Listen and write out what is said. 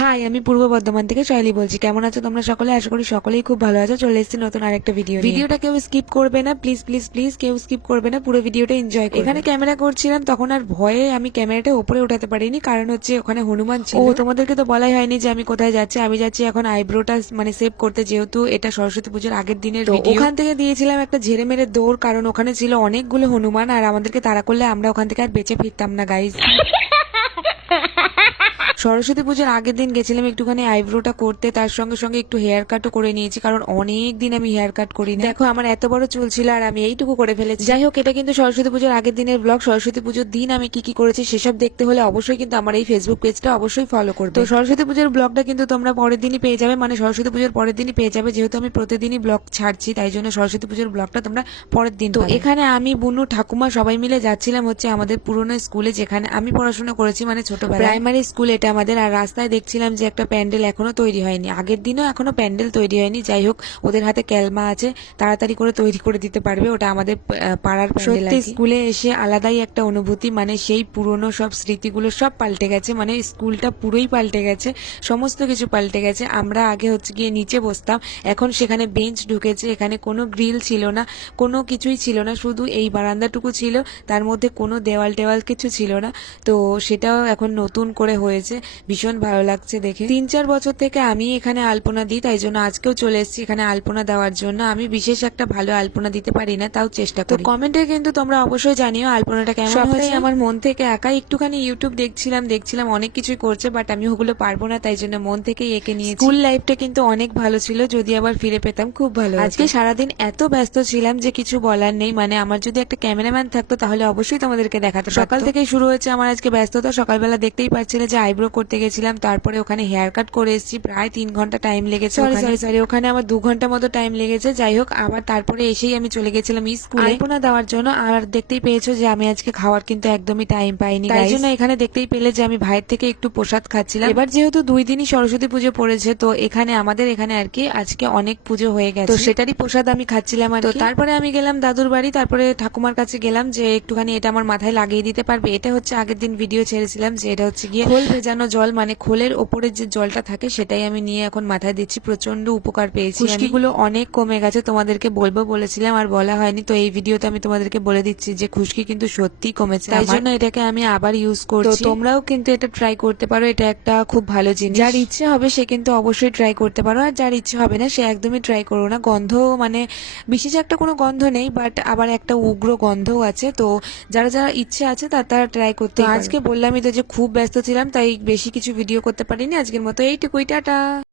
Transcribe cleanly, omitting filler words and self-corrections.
High, আমি পূর্ব বর্ধমান থেকে শৈলী বলছি। কেমন আছো তোমরা সকলে? আশা করি সকলেই খুব ভালো আছো। চলে এসেছি নতুন আরেকটা ভিডিওটা কেউ স্কিপ করবে না, প্লিজ প্লিজ প্লিজ, কেউ স্কিপ করবে না, পুরো ভিডিওটা এনজয় করবে। এখানে ক্যামেরা করছিলাম, তখন আর ভয়ে আমি ক্যামেরাটা উপরে উঠাতে পারিনি, কারণ হচ্ছে ওখানে হনুমান ছিল। তোমাদেরকে তো বলাই হয়নি যে আমি কোথায় যাচ্ছি। আমি যাচ্ছি এখন আইব্রোটা মানে সেভ করতে, যেহেতু এটা সরস্বতী পুজোর আগের দিনের ভিডিও। ওখান থেকে দিয়েছিলাম একটা ঝেড়ে মেরে দৌড়, কারণ ওখানে ছিল অনেকগুলো হনুমান, আর আমাদেরকে তাড়া করলে আমরা ওখান থেকে আর বেঁচে ফিরতাম না গাইজ। সরস্বতী পুজোর আগের দিন গেছিলাম একটুখানি আইব্রোটা করতে, তার সঙ্গে সঙ্গে একটু হেয়ার কাটও করে নিয়েছি, কারণ অনেক দিন আমি হেয়ার কাট করি না। দেখো আমার এত বড় চুল ছিল আর আমি এইটুকু করে ফেলেছি। যাই হোক, এটা কিন্তু সরস্বতী পুজোর আগের দিনের ব্লগ। সরস্বতী পুজোর দিন আমি কি কি করেছি সেসব দেখতে হলে অবশ্যই কিন্তু আমার এই ফেসবুক পেজটা অবশ্যই ফলো করবে। তো সরস্বতী পুজোর ব্লগটা কিন্তু তোমরা পরের দিনই পেয়ে যাবে, মানে সরস্বতী পুজোর পরের দিনই পেয়ে যাবে, যেহেতু আমি প্রতিদিনই ব্লগ ছাড়ছি, তাই জন্য সরস্বতী পুজোর ব্লগটা তোমরা পরের দিন। তো এখানে আমি, বুনু, ঠাকুমা সবাই মিলে যাচ্ছিলাম হচ্ছে আমাদের পুরনো স্কুলে, যেখানে আমি পড়াশোনা করেছি, মানে ছোটবেলায় প্রাইমারি স্কুল এটা আমাদের। আর রাস্তায় দেখছিলাম যে একটা প্যান্ডেল এখনো তৈরি হয়নি, আগের দিনও এখনো প্যান্ডেল তৈরি হয়নি। যাই হোক, ওদের হাতে ক্যালমা আছে, তাড়াতাড়ি করে তৈরি করে দিতে পারবে। ওটা আমাদের পাড়ার প্যান্ডেল। সত্যি স্কুলে এসে আলাদাই একটা অনুভূতি, মানে সেই পুরনো সব স্মৃতিগুলো সব পাল্টে গেছে, মানে স্কুলটা পুরোই পাল্টে গেছে, সমস্ত কিছু পাল্টে গেছে। আমরা আগে হচ্ছে গিয়ে নিচে বসতাম, এখন সেখানে বেঞ্চ ঢুকেছে, এখানে কোনো গ্রিল ছিল না, কোনো কিছুই ছিল না, শুধু এই বারান্দাটুকু ছিল, তার মধ্যে কোনো দেওয়াল টেওয়াল কিছু ছিল না। তো সেটাও এখন নতুন করে হয়েছে, ভীষণ ভালো লাগছে দেখে। 3-4 বছর থেকে আমি এখানে আলপনা দিই, তাই জন্য আজকেও চলে এসেছি এখানে আলপনা দেওয়ার জন্য। আমি বিশেষ একটা ভালো আলপনা দিতে পারি না, তাও চেষ্টা করি। তো কমেন্টে কিন্তু তোমরা অবশ্যই জানিও আলপনাটা কেমন হয়েছে। আমার মন থেকে একাই একটুখানি ইউটিউব দেখছিলাম অনেক কিছুই করছে, বাট আমি ওগুলো পারবো না, তাই জন্য মন থেকে এঁকে নিয়েছি। স্কুল লাইফটা কিন্তু অনেক ভালো ছিল, যদি আবার ফিরে পেতাম খুব ভালো। আজকে সারাদিন এত ব্যস্ত ছিলাম যে কিছু বলার নেই, মানে আমার যদি একটা ক্যামেরাম্যান থাকতো তাহলে অবশ্যই তোমাদেরকে দেখাতো। সকাল থেকেই শুরু হয়েছে আমার আজকে ব্যস্ততা। সকালবেলা দেখতেই পাচ্ছিলে যে আইব্রো করতে গেছিলাম, তারপরে ওখানে হেয়ার কাট করে এসেছি, প্রায় 3 ঘন্টা টাইম লেগেছে। সরি, ওখানে আমার 2 ঘন্টা মতো টাইম লেগেছে। যাই হোক, আবার তারপরে এসেই আমি চলে গেছিলাম স্কুলে আলপনা দেওয়ার জন্য। আর দেখতেই পেয়েছো যে আমি আজকে খাওয়ার কিন্তু একদমই টাইম পাইনি, তাই জন্য এখানে দেখতেই পেলে যে আমি ভাইয়ের থেকে একটু প্রসাদ খাচ্ছিলাম। এবার যেহেতু 2 দিনই সরস্বতী পুজো পড়েছে, তো এখানে আমাদের এখানে আর কি আজকে অনেক পুজো হয়ে গেছে, তো সেটারই প্রসাদ আমি খাচ্ছিলাম। আর তো তারপরে আমি গেলাম দাদুর বাড়ি, তারপরে ঠাকুমার কাছে গেলাম যে একটুখানি এটা আমার মাথায় লাগিয়ে দিতে পারবে। এটা হচ্ছে আগের দিন ভিডিও ছেড়েছিলাম যে এটা হচ্ছে গিয়ে খোল ভেজানো জল, মানে খোলের ওপরে যে জলটা থাকে সেটাই আমি নিয়ে এখন মাথায় দিচ্ছি। প্রচন্ড উপকার পেয়েছি, খুশকিগুলো অনেক কমে গেছে। তোমাদেরকে বলবো বলেছিলাম আর বলা হয়নি, তো এই ভিডিওতে আমি তোমাদেরকে বলে দিচ্ছি যে খুশকি কিন্তু সত্যি কমেছে, তাই জন্য এটাকে আমি আবার ইউজ করছি। তো তোমরাও কিন্তু এটা ট্রাই করতে পারো, এটা একটা খুব ভালো জিনিস। যার ইচ্ছে হবে সে কিন্তু অবশ্যই ট্রাই করতে পারো, আর যার ইচ্ছে হবে না সে একদমই ট্রাই করো না। গন্ধ মানে বিশেষ একটা কোনো গন্ধ নেই, বাট আবার একটা উগ্র গন্ধও আছে। তো যারা যারা ইচ্ছে আছে তারা ট্রাই করতে। আজকে বললামই তো যে খুব ব্যস্ত ছিলাম, তাই বেশি কিছু ভিডিও করতে পারিনি। আজকের মতো এইটুকুই, টাটা।